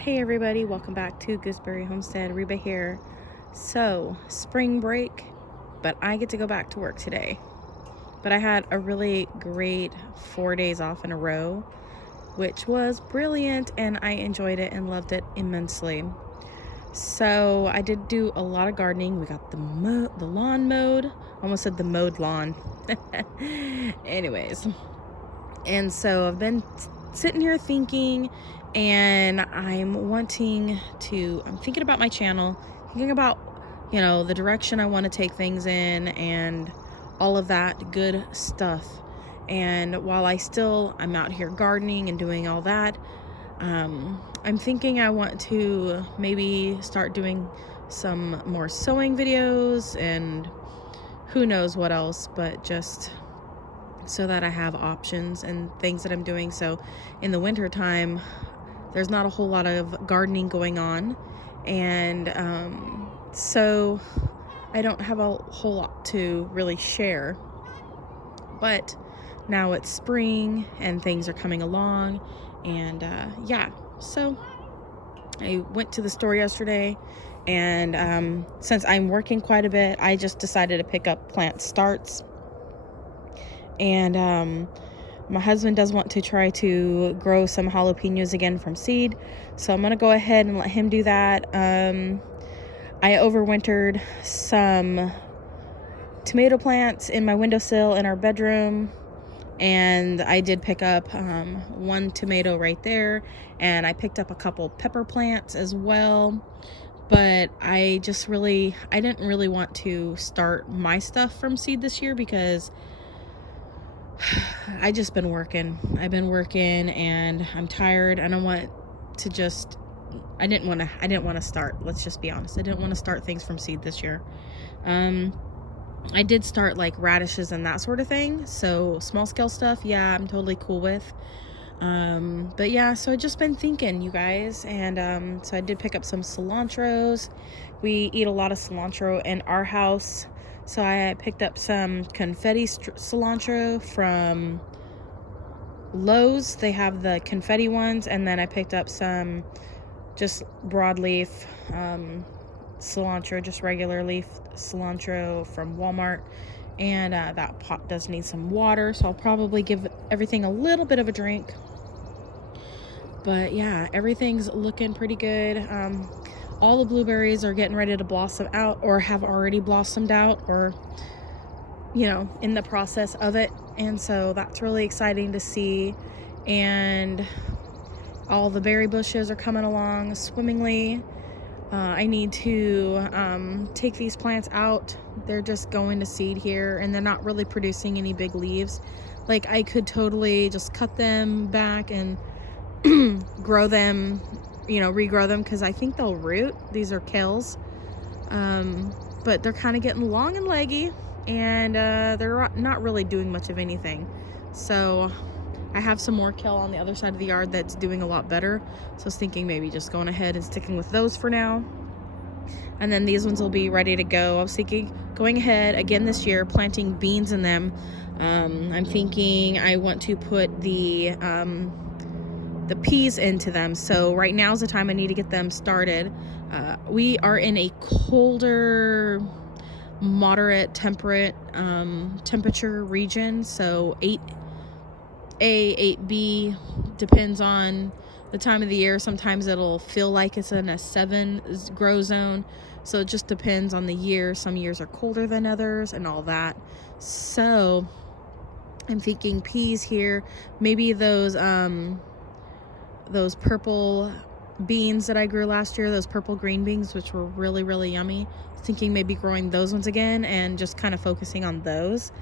Hey everybody, welcome back to Gooseberry Homestead. Reba here. So, spring break, but I get to go back to work today. But I had a really great 4 days off in a row, which was brilliant, and I enjoyed it and loved it immensely. So I did do a lot of gardening. We got the lawn mowed. Almost said the mowed lawn. Anyways, and so I've been sitting here thinking, and I'm thinking about my channel, thinking about, the direction I want to take things in and all of that good stuff. And while I'm out here gardening and doing all that, I'm thinking I want to maybe start doing some more sewing videos and who knows what else, but just so that I have options and things that I'm doing. So in the winter time, there's not a whole lot of gardening going on, and so I don't have a whole lot to really share. But now it's spring and things are coming along, and so I went to the store yesterday, and since I'm working quite a bit, I just decided to pick up plant starts. And my husband does want to try to grow some jalapenos again from seed, so I'm gonna go ahead and let him do that. I overwintered some tomato plants in my windowsill in our bedroom, and I did pick up one tomato right there, and I picked up a couple pepper plants as well. But I didn't really want to start my stuff from seed this year because I've been working and I'm tired, and I didn't want to start, let's just be honest. I didn't want to start things from seed this year. I did start like radishes and that sort of thing, so small scale stuff, yeah, I'm totally cool with. But yeah, so I just been thinking, you guys, and so I did pick up some cilantros. We eat a lot of cilantro in our house, so I picked up some confetti cilantro from Lowe's. They have the confetti ones, and then I picked up some just broadleaf cilantro, just regular leaf cilantro from Walmart. And that pot does need some water, so I'll probably give everything a little bit of a drink. But yeah, everything's looking pretty good. All the blueberries are getting ready to blossom out, or have already blossomed out, or in the process of it. And so that's really exciting to see. And all the berry bushes are coming along swimmingly. I need to take these plants out. They're just going to seed here, and they're not really producing any big leaves. Like, I could totally just cut them back and grow them, regrow them, because I think they'll root. These are kills, but they're kind of getting long and leggy, and they're not really doing much of anything. So I have some more kill on the other side of the yard that's doing a lot better, so I was thinking maybe just going ahead and sticking with those for now, and then these ones will be ready to go. I was thinking going ahead again this year, planting beans in them. I'm thinking I want to put the peas into them. So right now is the time I need to get them started. We are in a colder, moderate temperature region, so 8A, 8B, depends on the time of the year. Sometimes it'll feel like it's in a 7 grow zone, so it just depends on the year. Some years are colder than others and all that. So I'm thinking peas here, maybe those purple beans that I grew last year, those purple green beans, which were really, really yummy. Thinking maybe growing those ones again and just kind of focusing on those.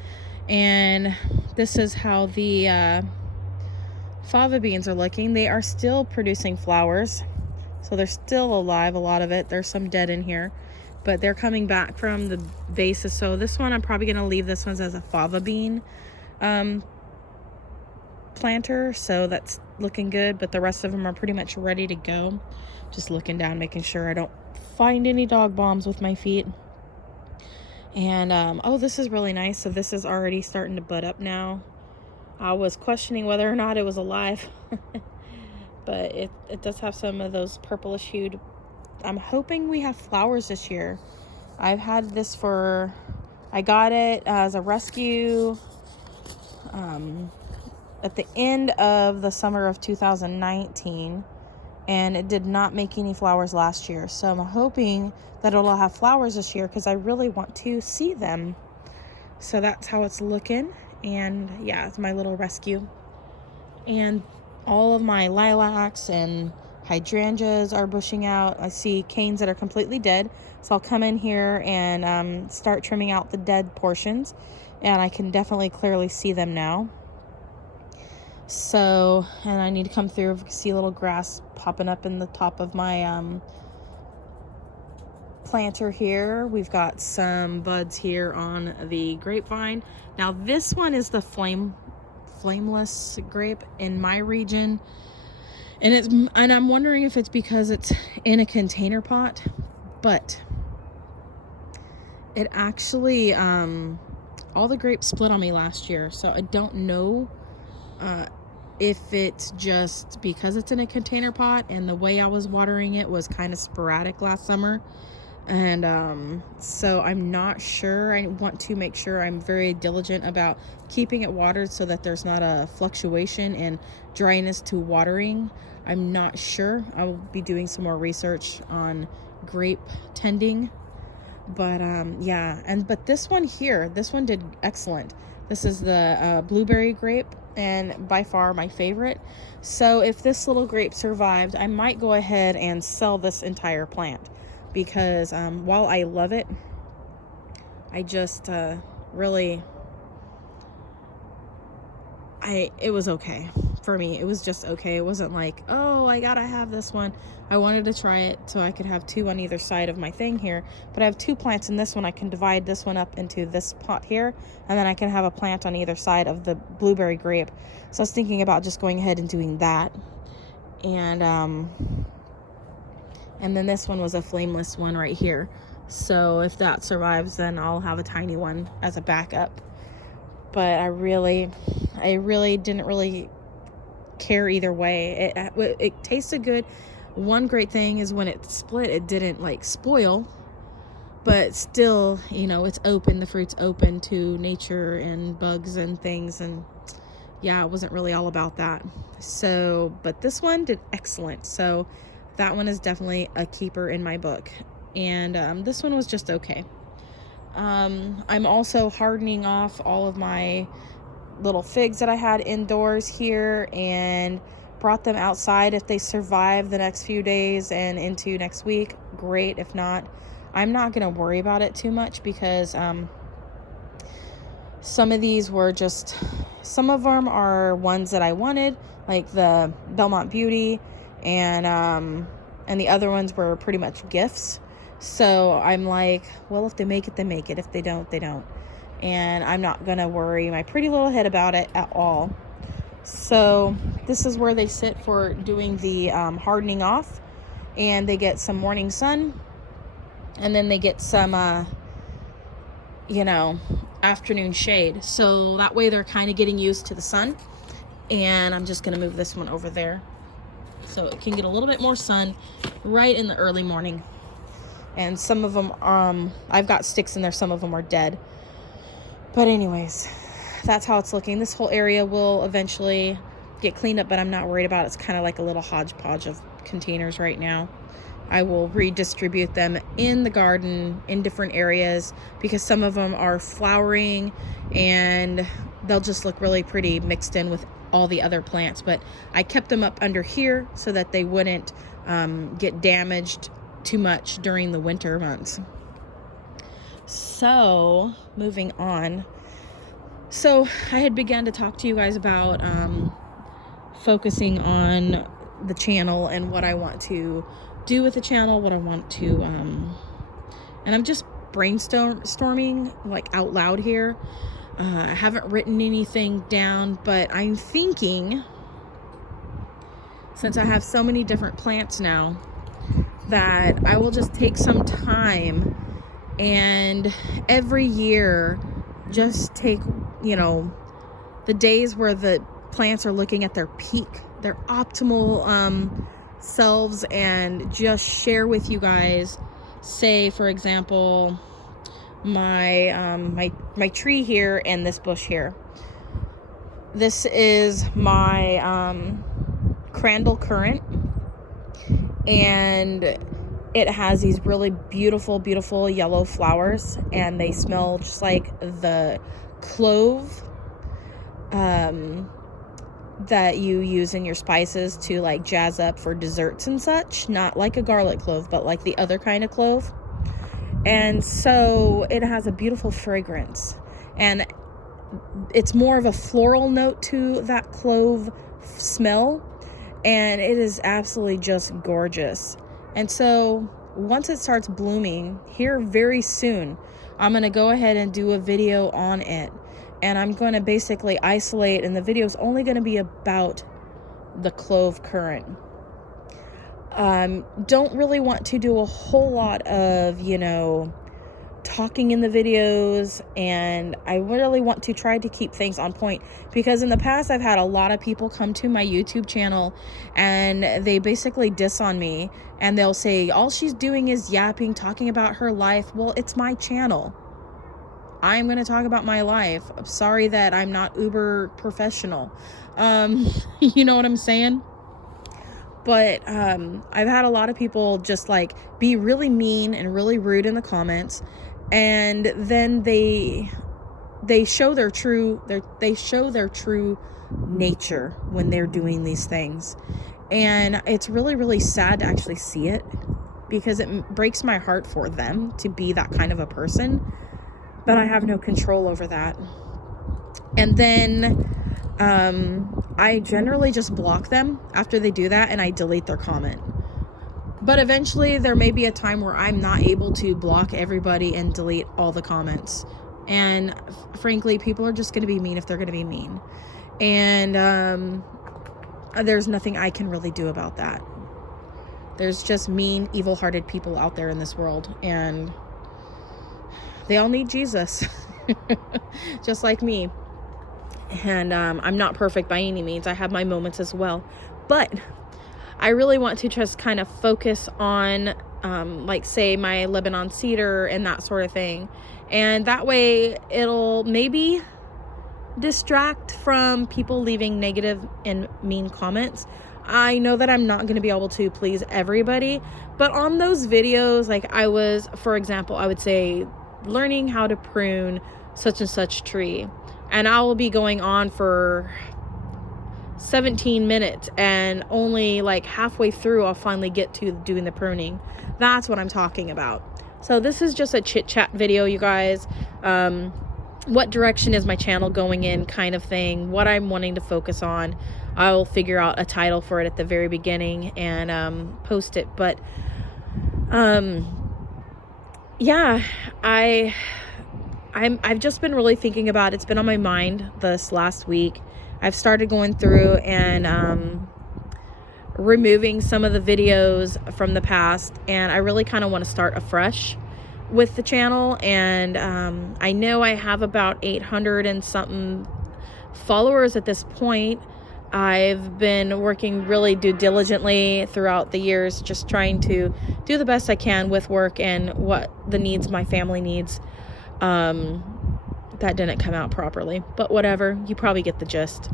And this is how the fava beans are looking. They are still producing flowers, so they're still alive, a lot of it. There's some dead in here, but they're coming back from the bases. So this one, I'm probably going to leave this one as a fava bean planter, so that's looking good, but the rest of them are pretty much ready to go. Just looking down, making sure I don't find any dog bombs with my feet. And oh, this is really nice. So this is already starting to bud up now. I was questioning whether or not it was alive but it does have some of those purplish hued. I'm hoping we have flowers this year. I've had this I got it as a rescue at the end of the summer of 2019, and it did not make any flowers last year. So I'm hoping that it'll have flowers this year because I really want to see them. So that's how it's looking. And yeah, it's my little rescue. And all of my lilacs and hydrangeas are bushing out. I see canes that are completely dead. So I'll come in here and start trimming out the dead portions. And I can definitely clearly see them now. So, and I need to come through. See a little grass popping up in the top of my planter here. We've got some buds here on the grapevine. Now this one is the flameless grape in my region, and I'm wondering if it's because it's in a container pot, but it actually all the grapes split on me last year, so I don't know if it's just because it's in a container pot and the way I was watering it was kind of sporadic last summer. And so I'm not sure. I want to make sure I'm very diligent about keeping it watered so that there's not a fluctuation in dryness to watering. I'm not sure. I will be doing some more research on grape tending. But yeah, but this one did excellent. This is the blueberry grape, and by far my favorite. So if this little grape survived, I might go ahead and sell this entire plant. Because while I love it, I just really, it was okay for me. It was just okay. It wasn't like, oh, I gotta have this one. I wanted to try it so I could have two on either side of my thing here. But I have two plants in this one. I can divide this one up into this pot here, and then I can have a plant on either side of the blueberry grape. So I was thinking about just going ahead and doing that. And then this one was a flameless one right here. So if that survives, then I'll have a tiny one as a backup. But I really didn't really care either way. It tasted good. One great thing is when it split, it didn't like spoil. But still, it's open. The fruit's open to nature and bugs and things. And yeah, it wasn't really all about that. So, but this one did excellent. So that one is definitely a keeper in my book. And this one was just okay. I'm also hardening off all of my little figs that I had indoors here and brought them outside. If they survive the next few days and into next week, great. If not, I'm not going to worry about it too much because some of these were some of them are ones that I wanted, like the Belmont Beauty, and the other ones were pretty much gifts. So I'm like, well, if they make it, they make it. If they don't, they don't. And I'm not gonna worry my pretty little head about it at all. So this is where they sit for doing the hardening off, and they get some morning sun, and then they get some afternoon shade. So that way they're kind of getting used to the sun. And I'm just gonna move this one over there so it can get a little bit more sun right in the early morning. And some of them, I've got sticks in there, some of them are dead. But anyways, that's how it's looking. This whole area will eventually get cleaned up, but I'm not worried about it. It's kind of like a little hodgepodge of containers right now. I will redistribute them in the garden in different areas because some of them are flowering and they'll just look really pretty mixed in with all the other plants. But I kept them up under here so that they wouldn't get damaged too much during the winter months. So moving on. So I had begun to talk to you guys about focusing on the channel and what I want to do with the channel, what I want to and I'm just brainstorming like out loud here. I haven't written anything down, but I'm thinking, since I have so many different plants now, that I will just take some time and every year just take, the days where the plants are looking at their peak their optimal selves and just share with you guys. Say, for example, my tree here and this bush here. This is my crandall currant, and it has these really beautiful yellow flowers, and they smell just like the clove that you use in your spices to like jazz up for desserts and such. Not like a garlic clove, but like the other kind of clove. And so it has a beautiful fragrance, and it's more of a floral note to that clove smell, and it is absolutely just gorgeous. And so once it starts blooming here very soon, I'm going to go ahead and do a video on it, and I'm going to basically isolate, and the video is only going to be about the clove currant. Don't really want to do a whole lot of, talking in the videos, and I really want to try to keep things on point, because in the past I've had a lot of people come to my YouTube channel and they basically diss on me, and they'll say all she's doing is yapping, talking about her life. Well, it's my channel. I'm going to talk about my life. I'm sorry that I'm not uber professional. You know what I'm saying? But I've had a lot of people just like be really mean and really rude in the comments, and then they show their true nature when they're doing these things. And it's really sad to actually see it, because it breaks my heart for them to be that kind of a person, but I have no control over that. And then I generally just block them after they do that, and I delete their comment. But eventually there may be a time where I'm not able to block everybody and delete all the comments. And frankly, people are just going to be mean if they're going to be mean. And there's nothing I can really do about that. There's just mean, evil-hearted people out there in this world, and they all need Jesus. Just like me. And I'm not perfect by any means. I have my moments as well. But I really want to just kind of focus on, like, say, my Lebanon cedar and that sort of thing. And that way it'll maybe distract from people leaving negative and mean comments. I know that I'm not going to be able to please everybody. But on those videos, like for example, I would say learning how to prune such and such tree. And I will be going on for 17 minutes, and only like halfway through I'll finally get to doing the pruning. That's what I'm talking about. So this is just a chit chat video, you guys. What direction is my channel going in kind of thing, what I'm wanting to focus on. I'll figure out a title for it at the very beginning and post it. But yeah, I've just been really thinking about it. It's been on my mind this last week. I've started going through and removing some of the videos from the past, and I really kind of want to start afresh with the channel. And I know I have about 800 and something followers at this point. I've been working really diligently throughout the years, just trying to do the best I can with work and what the needs my family needs. That didn't come out properly, but whatever, you probably get the gist.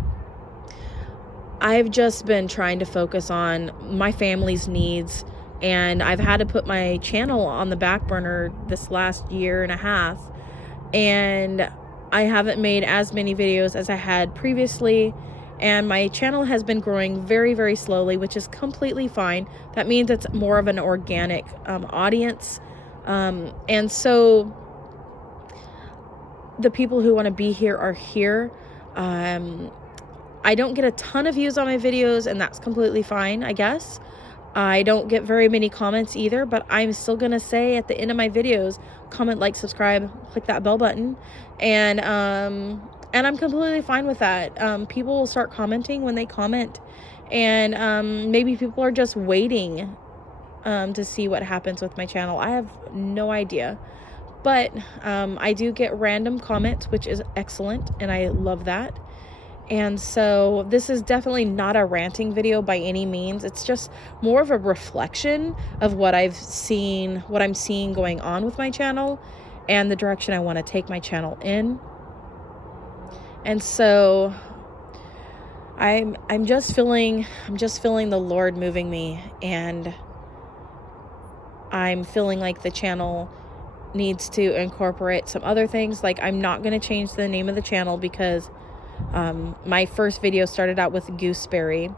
I've just been trying to focus on my family's needs, and I've had to put my channel on the back burner this last year and a half, and I haven't made as many videos as I had previously, and my channel has been growing very slowly, which is completely fine. That means it's more of an organic audience, and so the people who want to be here are here. I don't get a ton of views on my videos, and that's completely fine, I guess. I don't get very many comments either, but I'm still gonna say at the end of my videos, comment, like, subscribe, click that bell button, and I'm completely fine with that. People will start commenting when they comment, and maybe people are just waiting to see what happens with my channel. I have no idea. But I do get random comments, which is excellent, and I love that. And so this is definitely not a ranting video by any means. It's just more of a reflection of what I'm seeing going on with my channel and the direction I want to take my channel in. And so I'm just feeling the Lord moving me, and I'm feeling like the channel needs to incorporate some other things. Like, I'm not going to change the name of the channel because my first video started out with Gooseberry,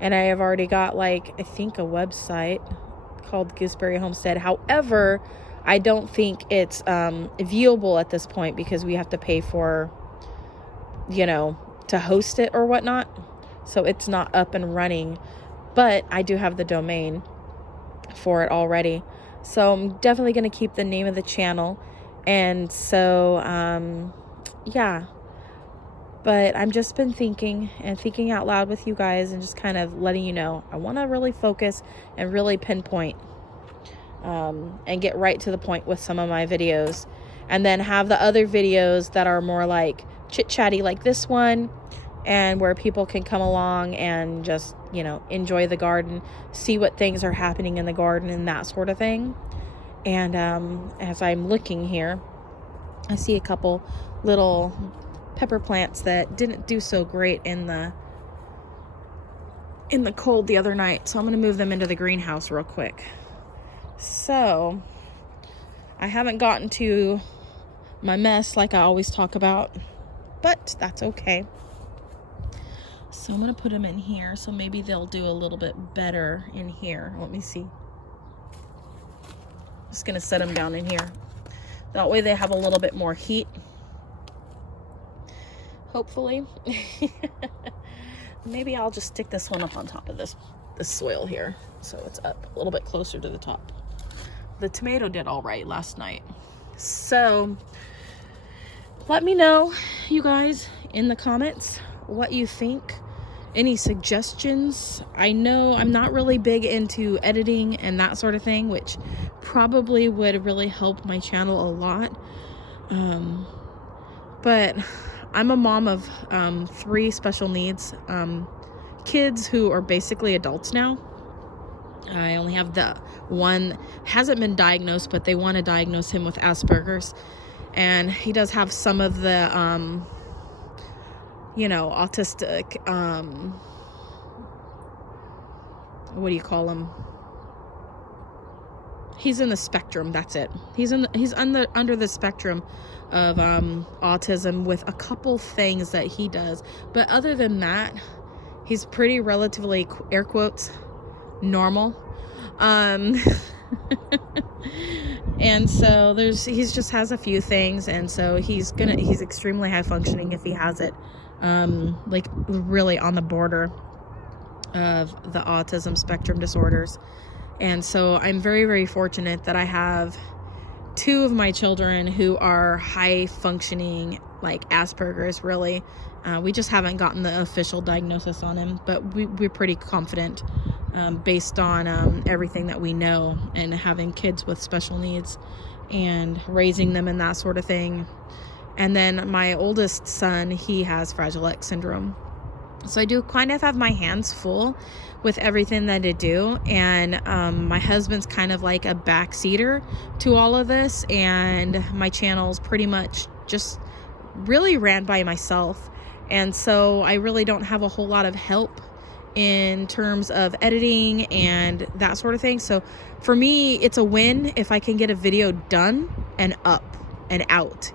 and I have already got, like, I think a website called Gooseberry Homestead. However, I don't think it's viewable at this point because we have to pay for, to host it or whatnot. So it's not up and running, but I do have the domain for it already. So I'm definitely going to keep the name of the channel. And so, yeah. But I've just been thinking out loud with you guys and just kind of letting you know, I want to really focus and really pinpoint and get right to the point with some of my videos. And then have the other videos that are more like chit-chatty, like this one, and where people can come along and just, enjoy the garden, see what things are happening in the garden and that sort of thing. And as I'm looking here, I see a couple little pepper plants that didn't do so great in the cold the other night. So I'm going to move them into the greenhouse real quick. So I haven't gotten to my mess like I always talk about, but that's okay. So I'm going to put them in here, so maybe they'll do a little bit better in here. Let me see. Just going to set them down in here. That way they have a little bit more heat. Hopefully. Maybe I'll just stick this one up on top of this soil here, so it's up a little bit closer to the top. The tomato did all right last night. So let me know, you guys, in the comments what you think, any suggestions. I know I'm not really big into editing and that sort of thing, which probably would really help my channel a lot. But I'm a mom of 3 special needs kids who are basically adults now. I only have the one, hasn't been diagnosed, but they want to diagnose him with Asperger's, and he does have some of the autistic, what do you call him? He's in the spectrum. That's it. He's under the spectrum of autism, with a couple things that he does. But other than that, he's pretty relatively, air quotes, normal. And so he just has a few things, and so he's extremely high functioning if he has it, like really on the border of the autism spectrum disorders. And so I'm very, very fortunate that I have 2 of my children who are high functioning, like Asperger's, really. We just haven't gotten the official diagnosis on him, but we're pretty confident based on everything that we know, and having kids with special needs and raising them and that sort of thing. And then my oldest son, he has Fragile X syndrome. So I do kind of have my hands full with everything that I do. And my husband's kind of like a backseater to all of this. And my channel's pretty much just really ran by myself. And so I really don't have a whole lot of help in terms of editing and that sort of thing. So for me, it's a win if I can get a video done and up and out.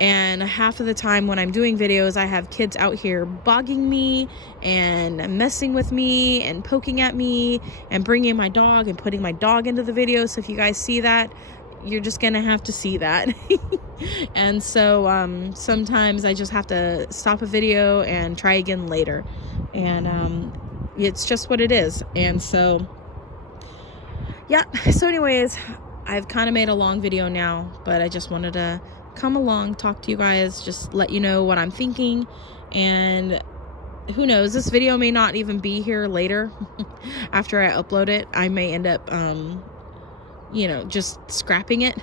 And half of the time when I'm doing videos, I have kids out here bogging me and messing with me and poking at me and bringing my dog and putting my dog into the video. So if you guys see that, you're just gonna have to see that. And so sometimes I just have to stop a video and try again later. And it's just what it is. And so, yeah. So anyways, I've kind of made a long video now, but I just wanted to come along, talk to you guys, just let you know what I'm thinking. And who knows, this video may not even be here later. After I upload it, I may end up just scrapping it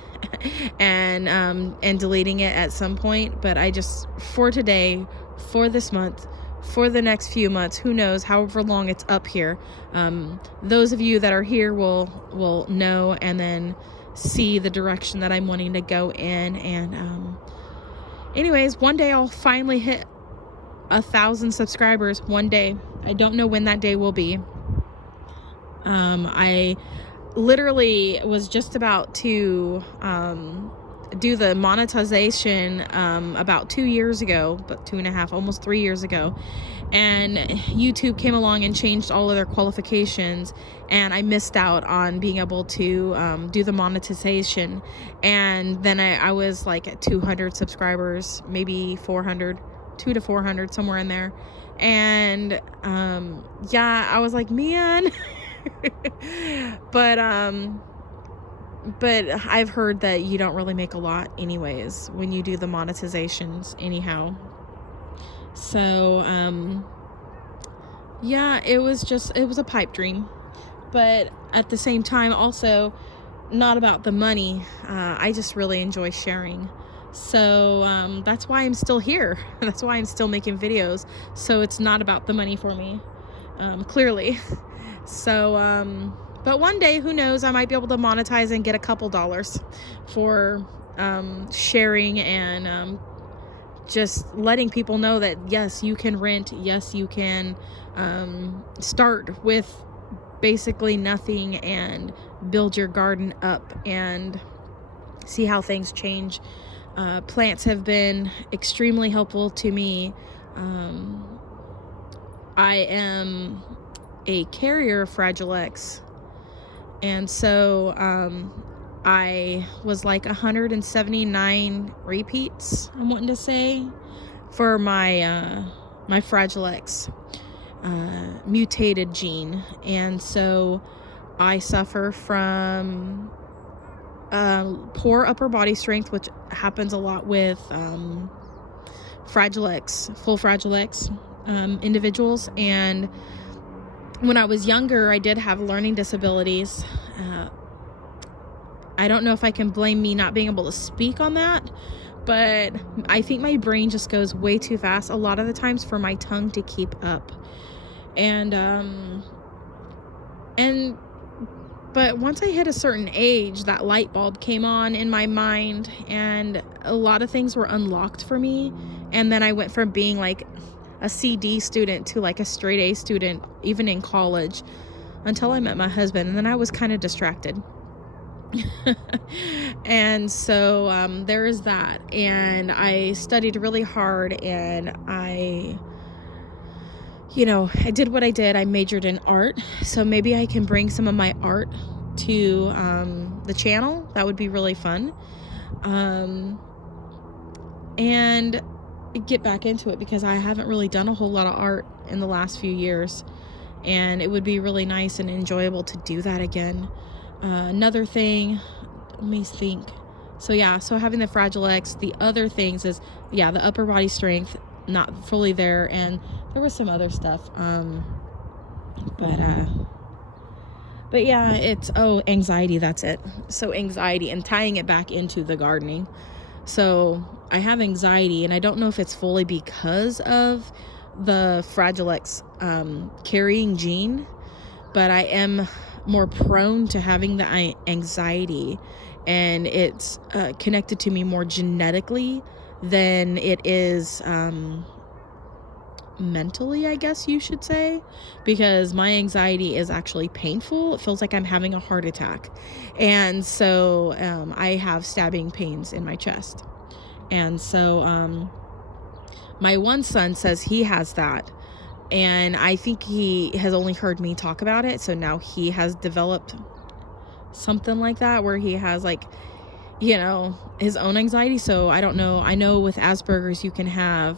and deleting it at some point. But I just, for today, for this month, for the next few months. Who knows, however long it's up here. Those of you that are here will know and then see the direction that I'm wanting to go in. And anyways, one day I'll finally hit 1,000 subscribers. One day. I don't know when that day will be. I literally was just about to do the monetization about 2 years ago, but 2.5, almost 3 years ago, and YouTube came along and changed all of their qualifications, and I missed out on being able to do the monetization. And then I was like at 200 subscribers, maybe 400, 200 to 400, somewhere in there. And yeah, I was like, man. But I've heard that you don't really make a lot anyways when you do the monetizations anyhow. So yeah, it was a pipe dream, but at the same time also not about the money. I just really enjoy sharing. So that's why I'm still here. That's why I'm still making videos. So it's not about the money for me, clearly. So but one day, who knows, I might be able to monetize and get a couple dollars for sharing and just letting people know that yes, you can rent, yes, you can start with basically nothing and build your garden up and see how things change. Plants have been extremely helpful to me. I am a carrier of Fragile X, and so I was like 179 repeats, I'm wanting to say, for my my Fragile X mutated gene. And so I suffer from poor upper body strength, which happens a lot with Fragile X, full Fragile X individuals. And when I was younger, I did have learning disabilities. I don't know if I can blame me not being able to speak on that, but I think my brain just goes way too fast a lot of the times for my tongue to keep up. But once I hit a certain age, that light bulb came on in my mind, and a lot of things were unlocked for me. And then I went from being like a CD student to like a straight A student, even in college, until I met my husband. And then I was kind of distracted. And so there is that. And I studied really hard, and I did what I did. I majored in art, so maybe I can bring some of my art to the channel. That would be really fun. And get back into it, because I haven't really done a whole lot of art in the last few years, and it would be really nice and enjoyable to do that again. Another thing, let me think. So having the Fragile X, the other things is, the upper body strength, not fully there, and there was some other stuff. But yeah, it's, anxiety, that's it. So anxiety, and tying it back into the gardening. So I have anxiety, and I don't know if it's fully because of the Fragile X carrying gene, but I am more prone to having the anxiety, and it's connected to me more genetically than it is mentally, I guess you should say, because my anxiety is actually painful. It feels like I'm having a heart attack. And so I have stabbing pains in my chest. And so my one son says he has that, and I think he has only heard me talk about it, so now he has developed something like that, where he has his own anxiety. So I don't know. I know with Asperger's you can have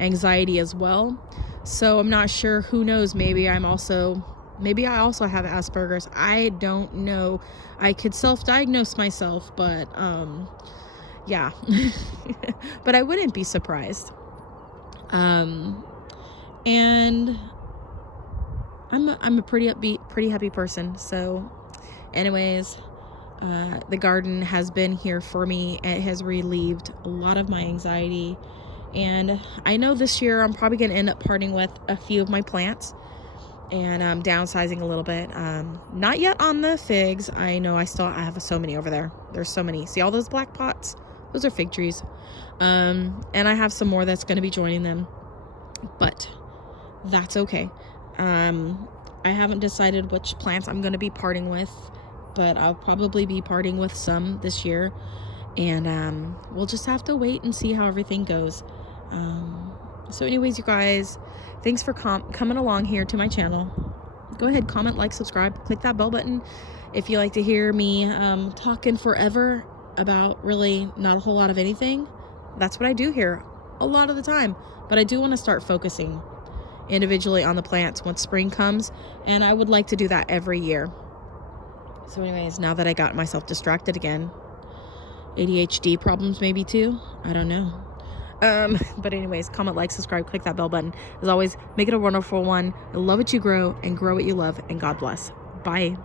anxiety as well, so I'm not sure. Who knows, maybe I also have Asperger's. I don't know. I could self-diagnose myself, but yeah. But I wouldn't be surprised. And I'm a pretty upbeat, pretty happy person. So anyways, the garden has been here for me. It has relieved a lot of my anxiety, And I know this year I'm probably going to end up parting with a few of my plants and downsizing a little bit. Not yet on the figs. I know I have so many over there. There's so many. See all those black pots? Those are fig trees. And I have some more that's going to be joining them, but that's okay. I haven't decided which plants I'm going to be parting with, but I'll probably be parting with some this year, and we'll just have to wait and see how everything goes. So anyways, you guys, thanks for coming along here to my channel. Go ahead, comment, like, subscribe, click that bell button if you like to hear me talking forever about really not a whole lot of anything. That's what I do here a lot of the time, but I do want to start focusing individually on the plants once spring comes, and I would like to do that every year. So anyways, now that I got myself distracted again, ADHD problems maybe too, I don't know. But anyways, comment, like, subscribe, click that bell button. As always, make it a wonderful one. Love what you grow and grow what you love, and God bless. Bye.